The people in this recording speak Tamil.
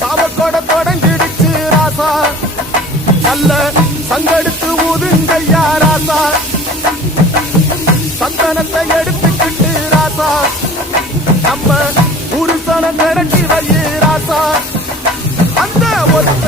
சாமக்கோட தொடங்கிடுச்சு ராசா, நல்ல சங்கெடுத்து ஊதுங்கய்யா ராசா, சந்தனத்தை எடுத்துக்கிட்டு ராசா, நம்ம புருஷனை திரட்டி வை ராசா, அந்த ஒத்த